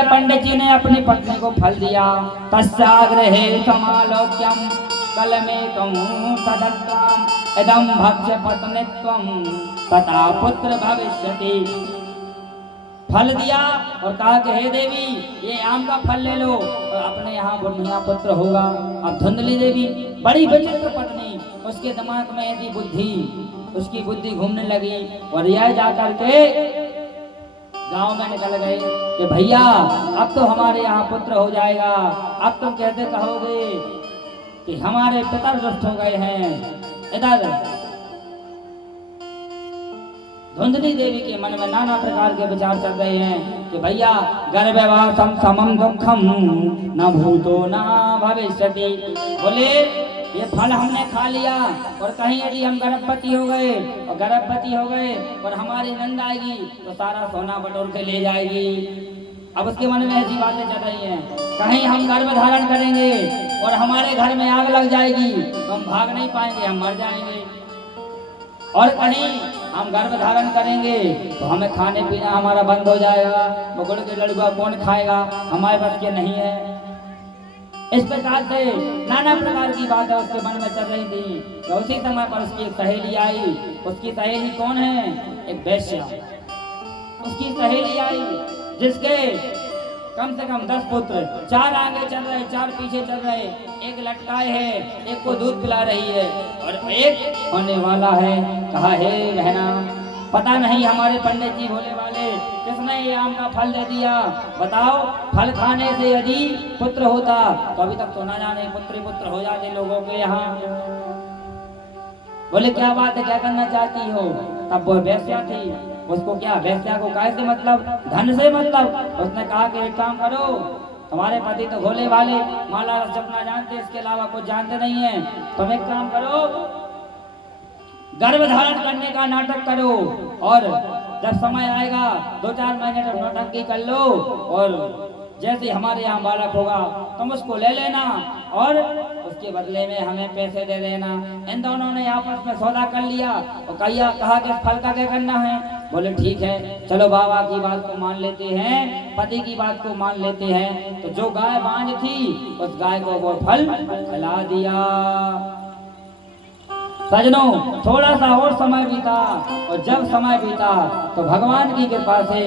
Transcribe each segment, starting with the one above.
है पंडित जी ने अपनी पत्नी को फल दिया। तस्याग्रहे समालोक्यम कलमे कहूँ तदत्राम इदम भक्ष्य पत्नित्वम तथा पुत्र भविष्यति। फल दिया और कहा कि हे देवी ये आम का फल ले लो और अपने यहाँ बढ़िया पुत्र होगा। अब धुंधली देवी बड़ी विचित्र पत्नी, उसके दिमाग में ऐसी बुद्धि, उसकी बुद्धि घूमने लगी और यह जाकर के गांव में निकल गए कि भैया अब तो हमारे यहाँ पुत्र हो जाएगा। अब तुम कैसे कहोगे कि हमारे पिता दुष्ट हो गए हैं। इधर धुंधली देवी के मन में नाना प्रकार के विचार चल रहे हैं कि भैया गर्भवासम समम दुखम न भूतो न भविष्यति। बोले ये फल हमने खा लिया और कहीं यदि हम गर्भवती हो गए और गर्भवती हो गए और हमारी नंद आएगी तो सारा सोना बटोर के ले जाएगी। अब उसके मन में ऐसी बातें चल रही हैं, कहीं हम गर्भ धारण करेंगे और हमारे घर में आग लग जाएगी तो हम भाग नहीं पाएंगे, हम मर जाएंगे। और कहीं हम गर्भ धारण करेंगे तो हमें खाने पीना हमारा बंद हो जाएगा, वो गुड़ के लड़ुआ कौन खाएगा, हमारे बस के नहीं है। इस प्रकार से नाना प्रकार की बातें उसके मन में चल रही थी। तो उसी समय पर उसकी एक सहेली आई। उसकी सहेली कौन है? एक वेश्या। उसकी सहेली आई जिसके कम से कम 10 पुत्र, 4 आगे चल रहे, 4 पीछे चल रहे, एक लटकाए है, एक को दूध पिला रही है और एक होने वाला है। कहा हे बहना, पता नहीं हमारे पंडित जी भोले वाले किसने ये आम का फल दे दिया। बताओ फल खाने से यदि पुत्र होता तो अभी तक तो ना जाने पुत्र हो जाते लोगों के यहाँ। बोले क्या बात है, क्या करना चाहती हो? तब वो वेश्या थी, उसको क्या वेश्या को काय से मतलब, धन से मतलब। उसने कहा कि एक काम करो, तुम्हारे पति तो भोले वाले माला रस जपना जानते, इसके अलावा कुछ जानते नहीं है। तुम एक काम करो, गर्भ धारण करने का नाटक करो और जब समय आएगा 2-4 महीने तक नौटंकी कर लो और जैसे हमारे यहाँ बालक होगा तुम उसको ले लेना और उसके बदले में हमें पैसे दे देना। इन दोनों ने आपस में सौदा कर लिया और कहा कि फल का क्या करना है। बोले ठीक है, चलो बाबा की बात को मान लेते हैं, पति की बात को मान लेते हैं। तो जो गाय बांझ थी उस गाय को वो फल खिला दिया। सजनों थोड़ा सा और समय बीता और जब समय बीता तो भगवान की कृपा से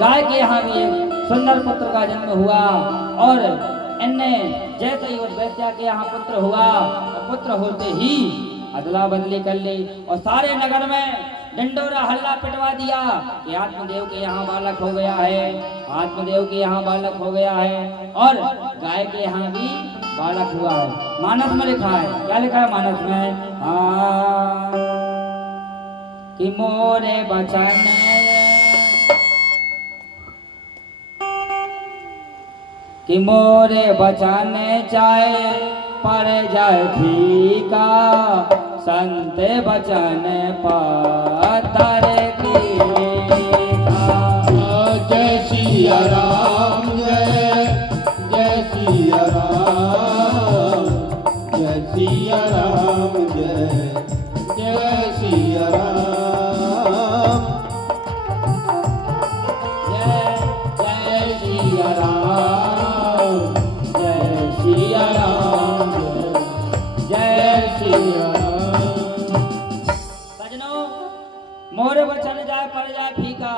गाय के यहाँ भी एक सुंदर पुत्र का जन्म हुआ और इनने जैसे ही उस वेश्या के यहाँ पुत्र हुआ तो पुत्र होते ही अदला बदली कर ली और सारे नगर में डंडोरा हल्ला पिटवा दिया कि आत्मदेव के यहाँ बालक हो गया है, आत्मदेव के यहाँ बालक हो गया है। और गाय के यहाँ भी बालक हुआ है। मानस में लिखा है, क्या लिखा है मानस में? कि मोरे बचन कि मोरे बचन जाए पर जाए फीका, संत बचन पत्थर की जय सिया राम, जय सिया राम, जय सिया राम, जय सिया राम, जय सिया राम, जय सिया राम, जय सिया राम। सजनों मोर वचन जाए पर जाए फीका,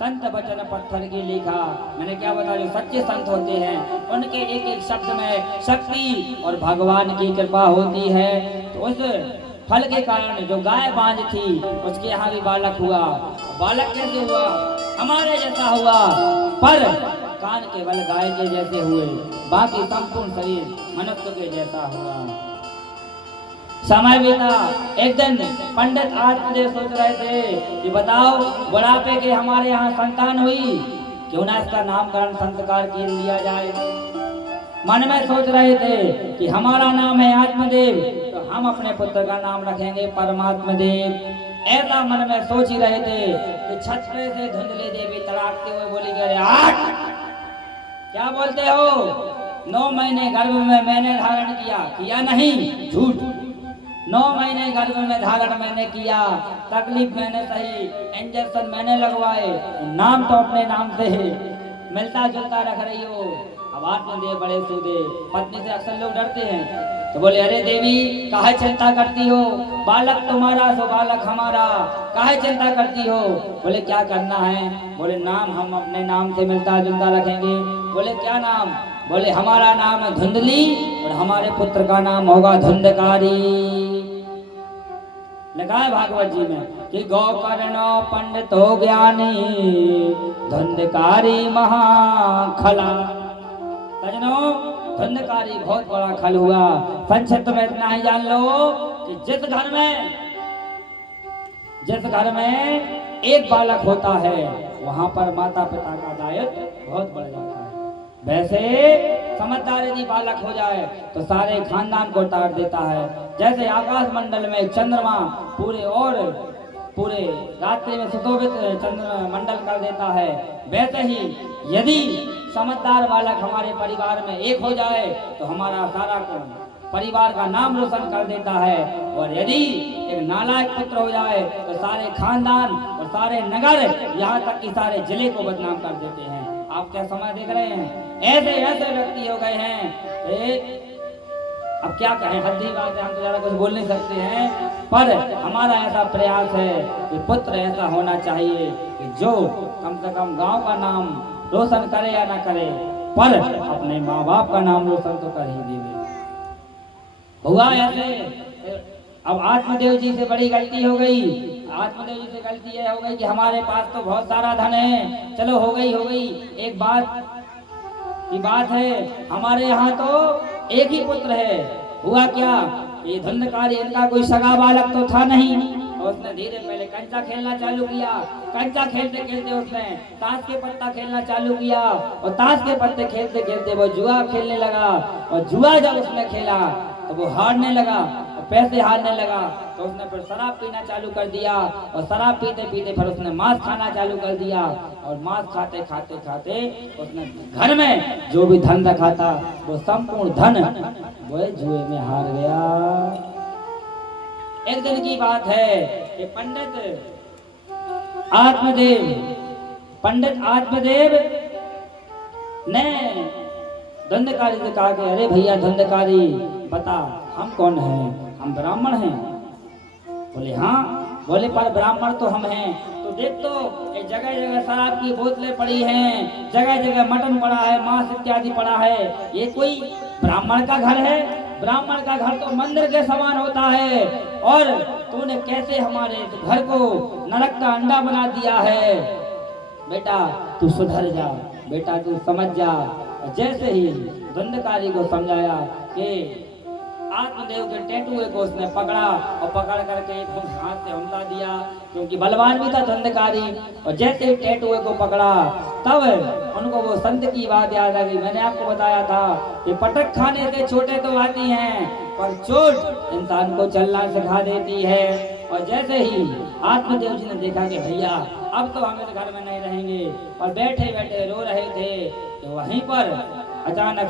संत वचन पत्थर की लिखा। मैंने क्या बताया, जो सच्चे संत होते हैं उनके एक एक शब्द में शक्ति और भगवान की कृपा होती है। तो उस फल के कारण जो गाय बांझ थी उसके यहाँ भी बालक हुआ। बालक कैसे हुआ? हमारे जैसा हुआ, पर कान केवल गाय के जैसे हुए, बाकी संपूर्ण शरीर मनुष्य के जैसा हुआ। समय बीता, एक दिन पंडित आत्मदेव सोच रहे थे कि बताओ बुढ़ापे के हमारे यहाँ संतान हुई, क्यों ना इसका नामकरण संस्कार कर लिया जाए। मन में सोच रहे थे कि हमारा नाम है आत्मदेव तो हम अपने पुत्र का नाम रखेंगे परमात्मा देव। ऐसा मन में सोच ही रहे थे कि छत्र से धुंधली देवी तड़ाकते हुए बोली गए, आठ क्या बोलते हो? 9 महीने गर्भ में मैंने धारण किया नहीं, झूठ। 9 महीने गर्भ में धारण मैंने किया, तकलीफ मैंने सही, इंजेक्शन मैंने लगवाए, नाम तो अपने नाम से है। मिलता जुलता रख रही हो। अब आत्मदेव बड़े सूदे, पत्नी से अक्सर लोग डरते हैं, तो बोले अरे देवी काहे चिंता करती हो, बालक तुम्हारा सो बालक हमारा, काहे चिंता करती हो। बोले क्या करना है। बोले नाम हम अपने नाम से मिलता जुलता रखेंगे। बोले क्या नाम। बोले हमारा नाम है धुंधली और हमारे पुत्र का नाम होगा धुंधकारी। लिखा है भागवत जी में कि गौकर्ण पंडितो ज्ञानी धुंधकारी महाखला। सजनों धुंधकारी बहुत बड़ा खल हुआ। संक्षिप्त में इतना ही जान लो कि जिस घर में एक बालक होता है वहां पर माता पिता का दायित्व बहुत बढ़ जाता है। वैसे समझदार यदि बालक हो जाए तो सारे खानदान को तार देता है। जैसे आकाश मंडल में चंद्रमा पूरे रात्रि में सुशोभित चंद्र मंडल कर देता है, वैसे ही यदि समझदार बालक हमारे परिवार में एक हो जाए तो हमारा सारा परिवार का नाम रोशन कर देता है। और यदि एक नालायक पुत्र हो जाए तो सारे खानदान और सारे नगर, यहाँ तक कि सारे जिले को बदनाम कर देते हैं। आप क्या समय देख रहे हैं, ऐसे ऐसे व्यक्ति हो गए हैं। अब क्या कहें, हद्दी बात है, हम तो ज्यादा कुछ बोल नहीं सकते हैं, पर हमारा ऐसा प्रयास है कि पुत्र ऐसा होना चाहिए कि जो कम से कम गांव का नाम रोशन करे या ना करे, पर अपने माँ बाप का नाम रोशन तो कर ही देवे। हुआ ऐसे। अब आत्मदेव जी से बड़ी गलती हो गई। आत्मदेव जी से गलती यह हो गई कि हमारे पास तो बहुत सारा धन है, चलो हो गई। एक बात है, हमारे यहाँ तो एक ही पुत्र है। हुआ क्या, ये धुंधकारी इनका कोई सगा बालक तो था नहीं। और उसने धीरे पहले कंचा खेलना चालू किया। कंचा खेलते खेलते उसने ताश के पत्ता खेलना चालू किया, और ताश के पत्ते खेलते खेलते वो जुआ खेलने लगा। और जुआ जब उसने खेला तो वो हारने लगा, पैसे हारने लगा, तो उसने फिर शराब पीना चालू कर दिया। और शराब पीते पीते फिर उसने मांस खाना चालू कर दिया। और मांस खाते खाते उसने घर में जो भी धन रखा था वो संपूर्ण धन वो जुए में हार गया। एक दिन की बात है कि पंडित आत्मदेव ने धुंधकारी से कहा कि अरे भैया धुंधकारी, बता हम कौन हैं, हम ब्राह्मण हैं। बोले हाँ। बोले पर ब्राह्मण तो हम हैं, तो देख तो ये जगह जगह शराब की बोतलें पड़ी हैं, जगह जगह मटन पड़ा है, मांस इत्यादि पड़ा है, ये कोई ब्राह्मण का घर है? ब्राह्मण का घर तो मंदिर के समान होता है, और तूने कैसे हमारे घर को नरक का अंडा बना दिया है। बेटा तू सुधर जा, बेटा तू समझ जा। जैसे ही धुंधकारी को समझाया कि आत्मदेव के टेटुए को उसने पकड़ा, और पकड़ करके एकदम हाथ से हमला दिया, क्योंकि बलवान भी था धुंधकारी। और जैसे ही टेटुए को पकड़ा तब उनको वो संत की बात याद आ गई। मैंने आपको बताया था कि पटक खाने से छोटे तो आती हैं, पर चोट इंसान को चलना सिखा देती है। और जैसे ही आत्मदेव जी ने देखा कि भैया अब तो हम इस घर में नहीं रहेंगे, और बैठे बैठे रो रहे थे, तो वहीं पर अचानक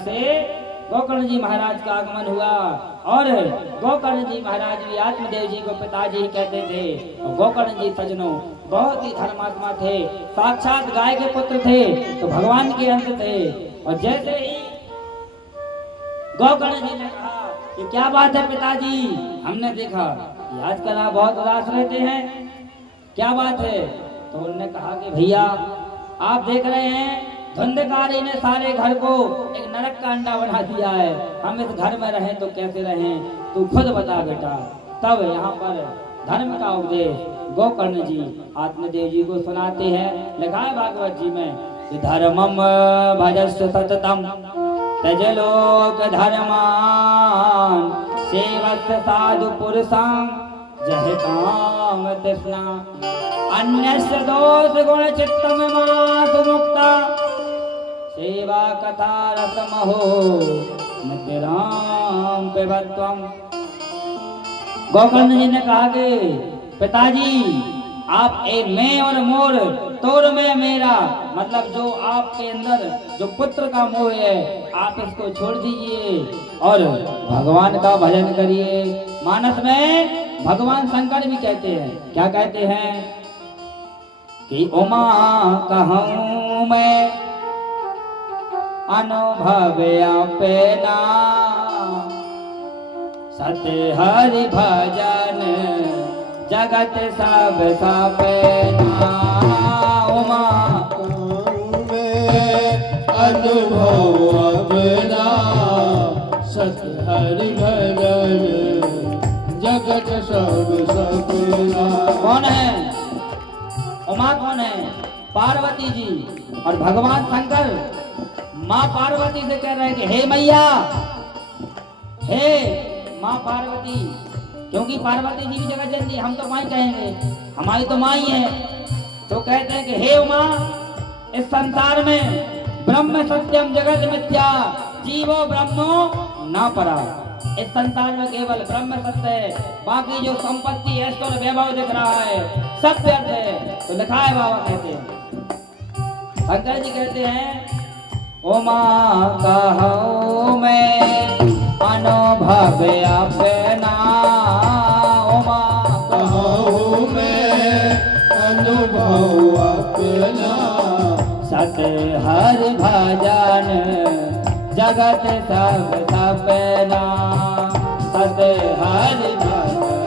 से गोकर्ण जी महाराज का आगमन हुआ। और गोकर्ण जी महाराज भी आत्मदेव जी को पिताजी ही कहते थे। और गोकर्ण जी सजनों बहुत ही धर्मात्मा थे, साक्षात गाय के पुत्र थे, तो भगवान के अंश थे। और जैसे ही गोकर्ण जी ने कहा कि क्या बात है पिताजी, हमने देखा कि आजकल आप बहुत उदास रहते हैं, क्या बात है। तो उन्होंने कहा कि भैया आप देख रहे हैं धुंधकारी ने सारे घर को एक नरक का अंडा बना दिया है, हम इस घर में रहें तो कैसे रहें, तू खुद बता बेटा। तब यहाँ पर धर्म का उपदेश गोकर्ण जी आत्मदेव जी को सुनाते हैं। लिखा है भागवत जी में कि धर्मम भजस्व सततम तज लोक धर्मान सेवस्य साधु पुरुषां जहि काम तृष्णा अन्यस्य दोष गुण चित्तम मासु मुक्ता सेवा कथा रसमहो नित्यराम पिबत्वम। गोकर्ण जी ने कहा कि पिताजी आप एक मैं और मोर तोर में मेरा, मतलब जो आपके अंदर जो पुत्र का मोह है आप इसको छोड़ दीजिए और भगवान का भजन करिए। मानस में भगवान शंकर भी कहते हैं, क्या कहते हैं कि उमा कहूँ मैं अनुभव अपना सत्य हरि भजन जगत सब सपना। उमा अनुभव अपना सत हरि भजन जगत सब सपना। कौन है उमा? कौन है? पार्वती जी। और भगवान शंकर माँ पार्वती से कह रहे हैं कि हे मैया, हे माँ पार्वती, क्योंकि पार्वती जी की जगह जननी, हम तो माई कहेंगे, हमारी तो माई है। तो कहते हैं कि हे उमा, इस संसार में ब्रह्म सत्यम जगत मिथ्या जीवो ब्रह्मो ना परा। इस संसार में केवल ब्रह्म सत्य है, बाकी जो संपत्ति ऐश्वर्य वैभव दिख रहा है सब व्यर्थ है। तो लिखा है, बाबा कहते हैं, शंकर जी कहते हैं, उमा कहूँ मैं अनुभव अपना। उमा कहूँ मैं अनुभव अपना सत हरि भजन जगत सब सपना। सत हरि भजन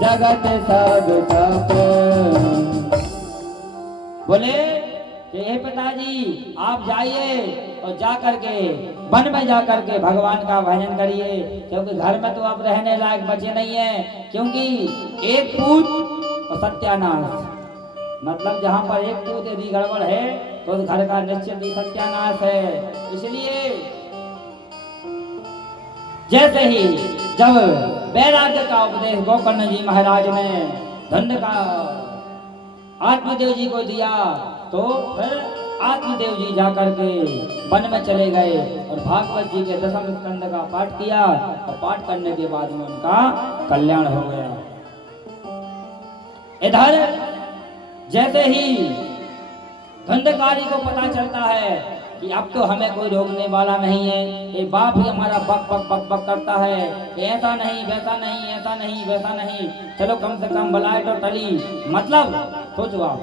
जगत सब सपना। बोले कि हे पिताजी, आप जाइए और जा करके वन में जा करके भगवान का भजन करिए, क्योंकि घर में तो आप रहने लायक बचे नहीं है। क्योंकि एक पूत और सत्यानाश, मतलब जहाँ पर एक पूत यदि गड़बड़ है तो उस घर का निश्चित ही सत्यानाश है। इसलिए जैसे ही जब वैराग्य का उपदेश गोकर्ण जी महाराज ने धन्य का आत्मदेव जी को दिया, तो फिर आत्मदेव जी जाकर के वन में चले गए और भागवत जी के दशम स्कंद का पाठ किया, और पाठ करने के बाद में उनका कल्याण हो गया। इधर जैसे ही धंधकारी को पता चलता है कि अब तो हमें कोई रोकने वाला नहीं है, ये बाप ही हमारा बक बक बक बक करता है कि ऐसा नहीं वैसा नहीं, ऐसा नहीं वैसा नहीं, चलो कम से कम बलाए तो टली। मतलब सोचो आप,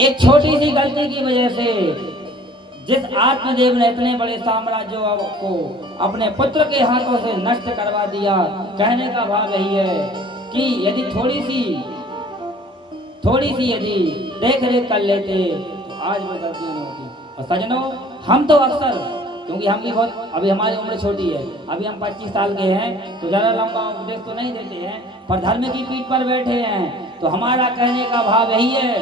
एक छोटी सी गलती की वजह से जिस आत्मदेव ने इतने बड़े साम्राज्य को अपने पुत्र के हाथों से नष्ट करवा दिया। कहने का भाव यही है कि यदि थोड़ी सी यदि देख रेख कर लेते तो आज वो गलती नहीं होती। और सजनों, हम तो अक्सर, क्योंकि हम भी बहुत, अभी हमारी उम्र छोटी है, अभी हम 25 साल के हैं, तो ज़्यादा लंबा उपदेश तो नहीं देते हैं, पर धर्म की पीठ पर बैठे हैं। तो हमारा कहने का भाव यही है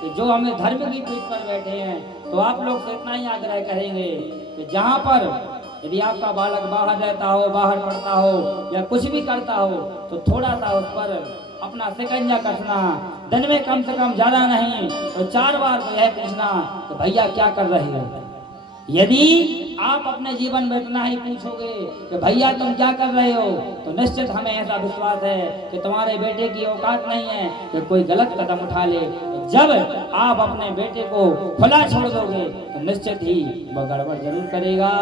कि जो हमें धर्म की पीठ पर बैठे हैं, तो आप लोग से इतना ही आग्रह करेंगे कि जहाँ पर यदि आपका बालक बाहर रहता हो, बाहर पढ़ता हो या कुछ भी करता हो, तो थोड़ा सा उस पर अपना शिकंजा कसना, दिन में कम से कम ज्यादा नहीं तो 4 बार तो यह पूछना कि भैया क्या कर रहे हो। यदि आप अपने जीवन में इतना ही पूछोगे कि भैया तुम क्या कर रहे हो, तो निश्चित हमें ऐसा विश्वास है कि तुम्हारे बेटे की औकात नहीं है कि कोई गलत कदम उठा ले। जब आप अपने बेटे को खुला छोड़ दोगे तो निश्चित ही वह गड़बड़ जरूर करेगा।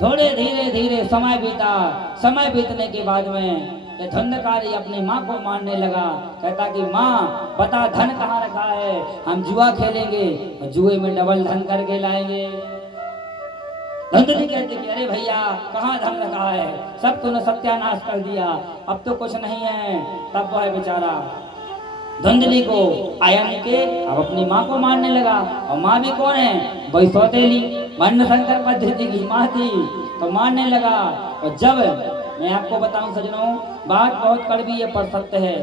थोड़े धीरे धीरे समय बीता। समय बीतने के बाद में ये धंधकारी अपनी माँ को मारने लगा। कहता कि माँ बता धन कहाँ रखा है, हम जुआ खेलेंगे और जुए में डबल धन करके लाएंगे। धंधली कहते कि अरे भैया कहाँ धन रखा है, सब तूने सत्यानाश कर दिया, अब तो कुछ नहीं है। तब वह बेचारा धंधली को आयन के अब अपनी माँ को मारने लगा। और माँ भी कौन है, वही सौतेली वर्ण शंकर पद्धति की माँ थी, तो मारने लगा। और जब मैं आपको बताऊं सजनों, बात बहुत कड़वी है पर सत्य है।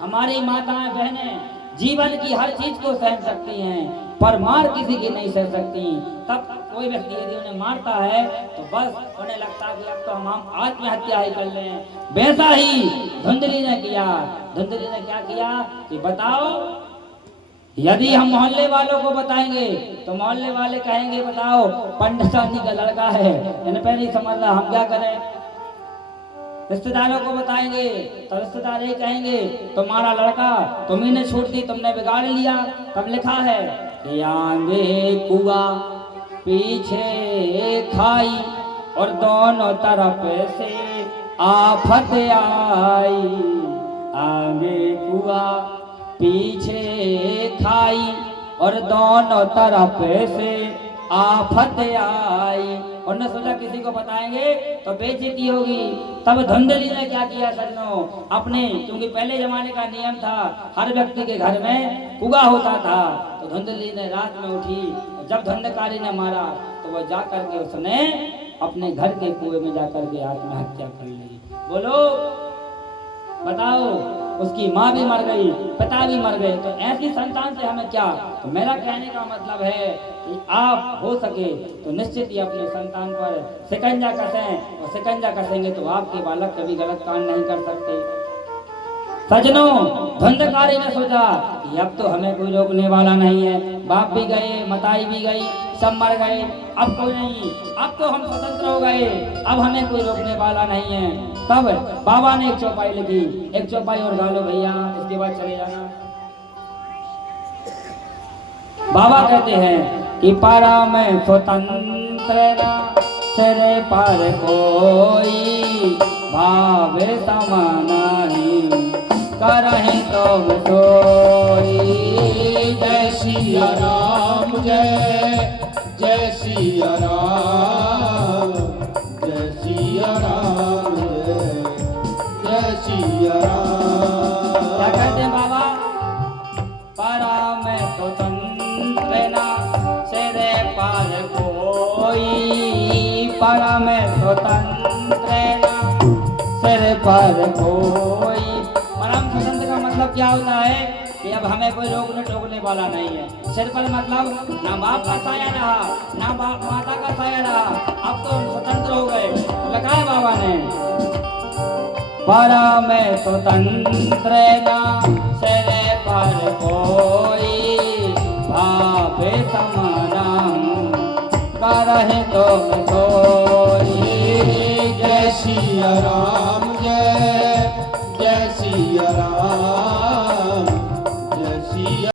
हमारी माताएं बहनें जीवन की हर चीज को सहन सकती हैं, पर मार किसी की नहीं सह सकती। तब कोई व्यक्ति यदि उन्हें मारता है तो बस उन्हें लगता है कि अब तो हम आत्महत्या ही कर लें। वैसा ही धुंधली ने किया। धुंधली ने क्या किया कि बताओ, यदि हम मोहल्ले वालों को बताएंगे तो मोहल्ले वाले कहेंगे बताओ पंडितानी का लड़का है, इन पे नहीं समझ रहा, हम क्या करें। रिश्तेदारों को बताएंगे तो रिश्तेदार ये कहेंगे तुम्हारा लड़का तुम्ही ने छोड़ दी, तुमने बिगाड़ लिया। तब लिखा है कि आगे कुआ पीछे खाई और दोनों तरफ से आफत आई। आगे कुआ पीछे खाई और दोनों तरफ से आफत आई। उन्होंने सोचा किसी को बताएंगे तो बेइज्जती होगी। तब धुंधली ने क्या किया सज्जनों, अपने, क्योंकि पहले जमाने का नियम था हर व्यक्ति के घर में कुआं होता था, तो धुंधली ने रात में उठी, जब धुंधकारी ने मारा तो वो जा करके उसने अपने घर के कुएं में जाकर के आत्महत्या कर ली। बोलो बताओ, उसकी माँ भी मर गई, पिता भी मर गए, तो ऐसी संतान से हमें क्या। तो मेरा कहने का मतलब है कि आप हो सके तो निश्चित ही अपने संतान पर शिकंजा कसें, और शिकंजा कसेंगे तो आपके बालक कभी गलत काम नहीं कर सकते। सजनों, धुंधकारी ने सोचा कि अब तो हमें कोई रोकने वाला नहीं है, बाप भी गए, मताई भी गई, सब मर गए, अब कोई नहीं, अब तो हम स्वतंत्र हो गए, अब हमें कोई रोकने वाला नहीं है। तब बाबा ने एक चौपाई लिखी, एक चौपाई और गा लो भैया, इसके बाद चले जाना। बाबा कहते हैं कि पारा में स्वतंत्र ना सिरे पर कोई, भावे समाना ही करहीं तो सोई। जय सिया राम, जय सिया राम, जय सिया राम, जय सिया राम। क्या कहते हैं बाबा, पारा में स्वतंत्र ना सिरे पर कोई, पारा में स्वतंत्र ना सिर पर कोई। परम स्वतंत्र का मतलब क्या होता है कि अब हमें कोई रोकने टोकने वाला नहीं है। सिर पर मतलब ना बाप का साया रहा, ना बाप माता का साया रहा, अब तो हम स्वतंत्र हो गए। लगाए बाबा ने, पारा में स्वतंत्र ना सिर पर कोई, भावे समाना करहीं तो